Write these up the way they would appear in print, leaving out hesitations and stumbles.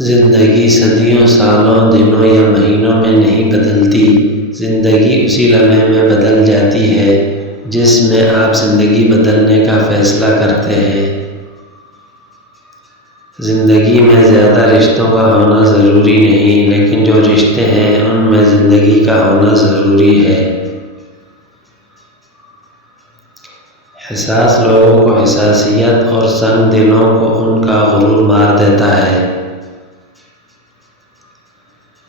زندگی صدیوں، سالوں، دنوں یا مہینوں میں نہیں بدلتی، زندگی اسی لمحے میں بدل جاتی ہے جس میں آپ زندگی بدلنے کا فیصلہ کرتے ہیں۔ زندگی میں زیادہ رشتوں کا ہونا ضروری نہیں، لیکن جو رشتے ہیں ان میں زندگی کا ہونا ضروری ہے۔ حساس لوگوں کو حساسیت اور سنگ دلوں کو ان کا غرور مار دیتا ہے۔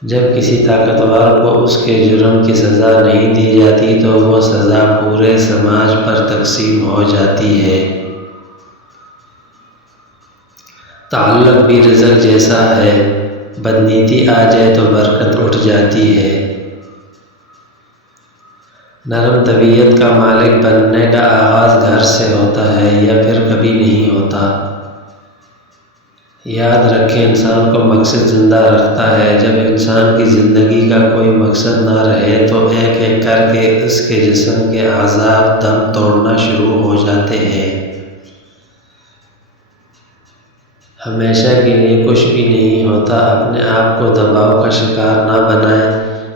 جب کسی طاقتور کو اس کے جرم کی سزا نہیں دی جاتی تو وہ سزا پورے سماج پر تقسیم ہو جاتی ہے۔ تعلق بھی رزق جیسا ہے، بدنیتی آ جائے تو برکت اٹھ جاتی ہے۔ نرم طبیعت کا مالک بننے کا آغاز گھر سے ہوتا ہے یا پھر کبھی نہیں ہوتا۔ یاد رکھیں، انسان کو مقصد زندہ رکھتا ہے۔ جب انسان کی زندگی کا کوئی مقصد نہ رہے تو ایک ایک کر کے اس کے جسم کے اعضاء دم توڑنا شروع ہو جاتے ہیں۔ ہمیشہ کے لیے کچھ بھی نہیں ہوتا، اپنے آپ کو دباؤ کا شکار نہ بنائیں۔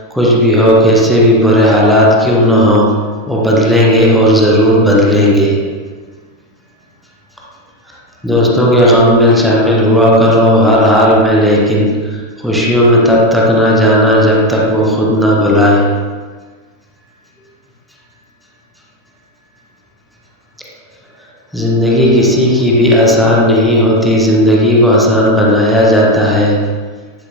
کچھ بھی ہو، کیسے بھی برے حالات کیوں نہ ہوں، وہ بدلیں گے اور ضرور بدلیں گے۔ دوستوں کے غم میں شامل ہوا کرو ہر حال میں، لیکن خوشیوں میں تب تک نہ جانا جب تک وہ خود نہ بلائیں۔ زندگی کسی کی بھی آسان نہیں ہوتی، زندگی کو آسان بنایا جاتا ہے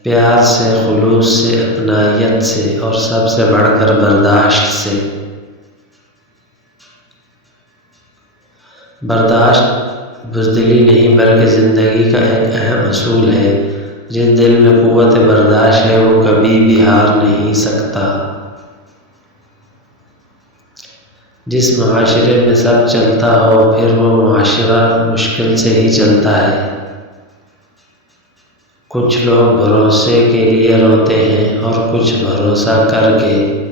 پیار سے، خلوص سے، اپنائیت سے اور سب سے بڑھ کر برداشت سے۔ برداشت بزدلی نہیں بلکہ زندگی کا ایک اہم اصول ہے۔ جس دل میں قوت برداشت ہے وہ کبھی بھی ہار نہیں سکتا۔ جس معاشرے میں سب چلتا ہو پھر وہ معاشرہ مشکل سے ہی چلتا ہے۔ کچھ لوگ بھروسے کے لیے روتے ہیں اور کچھ بھروسہ کر کے۔